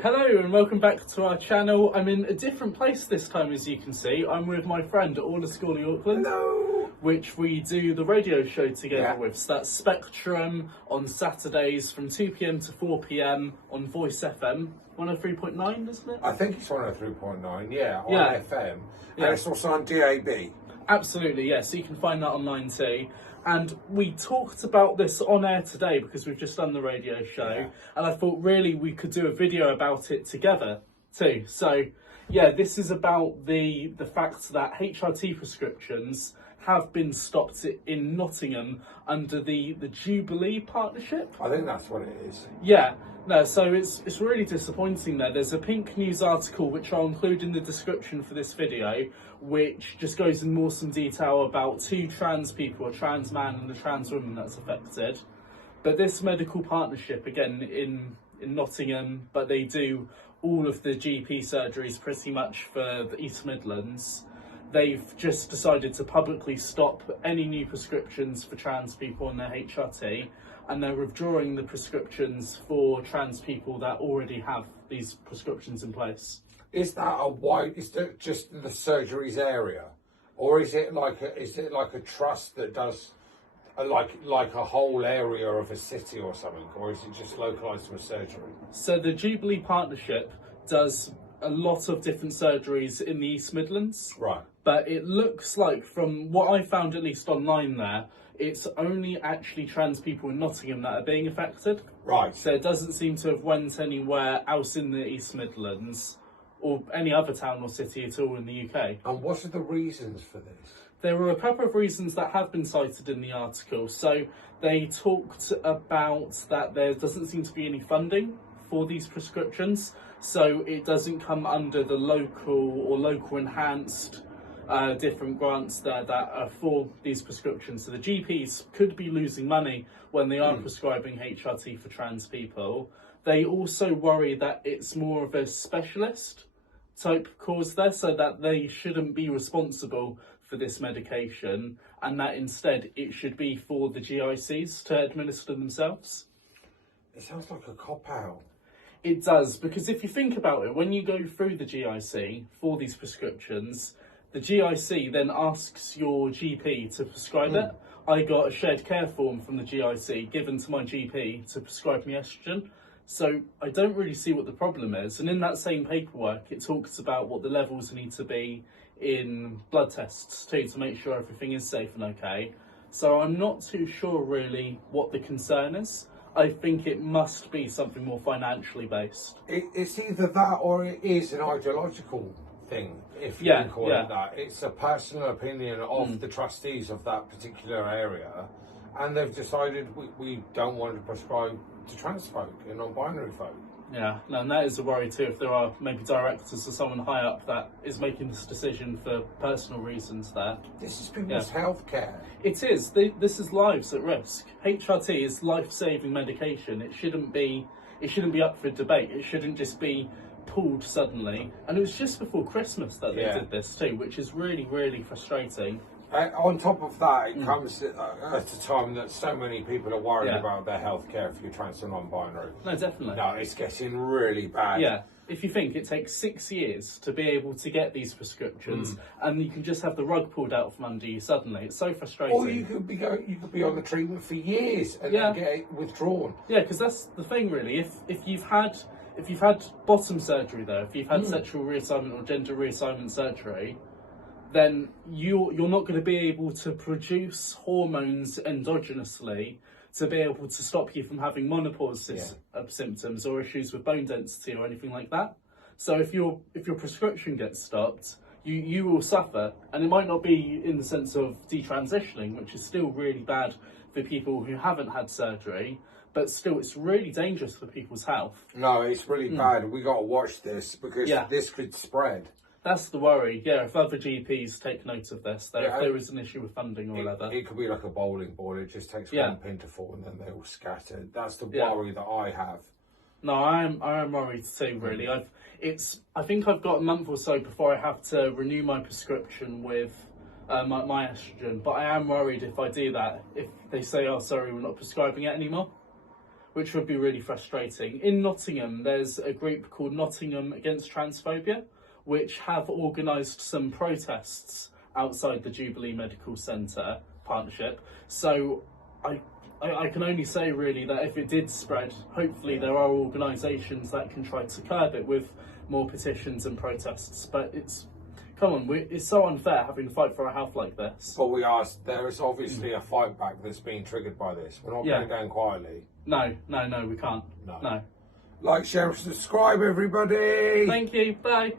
Hello and welcome back to our channel. I'm in a different place this time, as you can see. I'm with my friend at All the School in Auckland. Hello. Which we do the radio show together with. So that's Spectrum on Saturdays from 2 p.m. to 4 p.m. on Voice FM 103.9, isn't it? I think it's 103.9, on FM. Yeah. And it's also on DAB. Absolutely, yes. So you can find that online too. And we talked about this on air today because we've just done the radio show. And I thought really we could do a video about it together too. So yeah, this is about the fact that HRT prescriptions have been stopped in Nottingham under the Jubilee partnership. I think that's what it is. Yeah. No, so it's really disappointing there. There's a Pink News article which I'll include in the description for this video, which just goes in more some detail about two trans people, a trans man and a trans woman that's affected. But this medical partnership, again, in Nottingham, but they do all of the GP surgeries pretty much for the East Midlands. They've just decided to publicly stop any new prescriptions for trans people on their HRT, and they're withdrawing the prescriptions for trans people that already have these prescriptions in place. Is that is that just the surgeries area, or is it like a trust that does like a whole area of a city or something, or is it just localised to a surgery? So the Jubilee partnership does a lot of different surgeries in the East Midlands. Right. But it looks like, from what I found at least online there, it's only actually trans people in Nottingham that are being affected. Right. So it doesn't seem to have went anywhere else in the East Midlands or any other town or city at all in the UK. And what are the reasons for this? There were a couple of reasons that have been cited in the article. So they talked about that there doesn't seem to be any funding for these prescriptions. So it doesn't come under the local enhanced different grants that are for these prescriptions. So the GPs could be losing money when they are prescribing HRT for trans people. They also worry that it's more of a specialist type cause there, so that they shouldn't be responsible for this medication, and that instead it should be for the GICs to administer themselves. It sounds like a cop-out. It does, because if you think about it, when you go through the GIC for these prescriptions, the GIC then asks your GP to prescribe it. I got a shared care form from the GIC given to my GP to prescribe me estrogen. So I don't really see what the problem is. And in that same paperwork, it talks about what the levels need to be in blood tests too, to make sure everything is safe and okay. So I'm not too sure really what the concern is. I think it must be something more financially based. It's either that or it is an ideological thing, if you can call it that. It's a personal opinion of the trustees of that particular area, and they've decided we don't want to prescribe to trans folk and non-binary folk. Yeah, and that is a worry too, if there are maybe directors or someone high up that is making this decision for personal reasons there. This is people's healthcare. It is. This is lives at risk. HRT is life-saving medication. It shouldn't be up for debate. It shouldn't just be pulled suddenly. And it was just before Christmas that they did this too, which is really, really frustrating. On top of that, it comes at a time that so many people are worried about their healthcare if you're trans or non-binary. No, definitely. No, it's getting really bad. Yeah. If you think it takes 6 years to be able to get these prescriptions, and you can just have the rug pulled out from under you suddenly, it's so frustrating. Or you could be on the treatment for years and then get it withdrawn. Yeah, because that's the thing really. If you've had bottom surgery though, if you've had sexual reassignment or gender reassignment surgery, then you're not going to be able to produce hormones endogenously to be able to stop you from having menopause symptoms or issues with bone density or anything like that. So if your prescription gets stopped, you will suffer, and it might not be in the sense of detransitioning, which is still really bad for people who haven't had surgery, but still it's really dangerous for people's health. No, it's really bad. We got to watch this because this could spread. That's the worry, if other GPs take note of this, if there is an issue with funding or whatever. It could be like a bowling ball, it just takes one pin to fall and then they all scatter. That's the worry that I have. No, I am worried too, really. I think I've got a month or so before I have to renew my prescription with my estrogen, but I am worried if I do that, if they say, oh sorry, we're not prescribing it anymore. which would be really frustrating. In Nottingham, there's a group called Nottingham Against Transphobia, which have organised some protests outside the Jubilee Medical Centre partnership. So I can only say really that if it did spread, hopefully there are organisations that can try to curb it with more petitions and protests. But it's so unfair having to fight for our health like this. But there is obviously a fight back that's being triggered by this. We're not going to go in quietly. No, we can't. No. Like, share, and subscribe, everybody. Thank you. Bye.